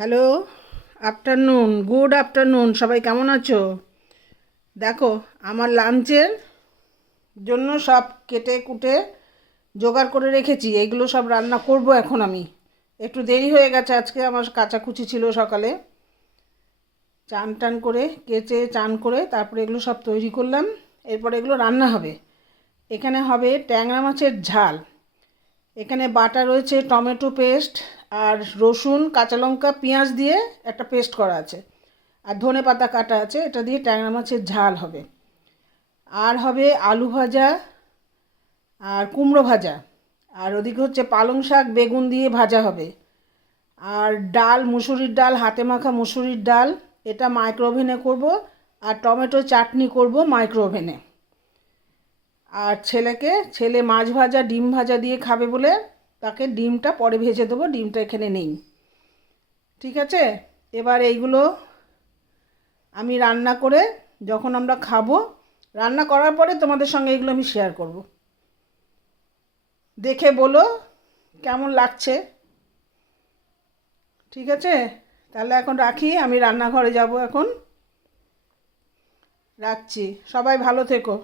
Hello, afternoon, good afternoon. সবাই কেমন আছো? দেখো, আমার লাঞ্চের জন্য সব কেটে কুটে জোগাড় করে রেখেছি। এইগুলো সব রান্না করব এখন আমি। একটু দেরি হয়ে গেছে আজকে, আমার কাচাকুচি ছিল সকালে। চান টান করে কেচে চান করে তারপরে এগুলো সব তৈরি করলাম। এরপরে এগুলো রান্না হবে। এখানে হবে ট্যাংরা মাছের ঝাল। এখানে বাটা রয়েছে টমেটো পেস্ট, আর রসুন কাঁচা লঙ্কা পেঁয়াজ দিয়ে একটা পেস্ট করা আছে, আর ধনে পাতা কাটা আছে। এটা দিয়ে ট্যাংরা মাছের ঝাল হবে। আর হবে আলু ভাজা আর কুমড়ো ভাজা। আর ওদিকে হচ্ছে পালং শাক বেগুন দিয়ে ভাজা হবে। আর ডাল, মুসুরির ডাল, হাতে মাখা মুসুরির ডাল, এটা মাইক্রো ওভেনে করবো। আর টমেটো চাটনি করব মাইক্রো ওভেনে। আর ছেলে মাছ ভাজা ডিম ভাজা দিয়ে খাবে বলে তাকে ডিমটা পরে ভেজে দেবো। ডিমটা এখানে নেই। ঠিক আছে, এবার এইগুলো আমি রান্না করে যখন আমরা খাবো, রান্না করার পরে তোমাদের সঙ্গে এগুলো আমি শেয়ার করব। দেখে বলো কেমন লাগছে। ঠিক আছে, তাহলে এখন রাখি, আমি রান্নাঘরে যাব এখন। রাখছি, সবাই ভালো থেকো।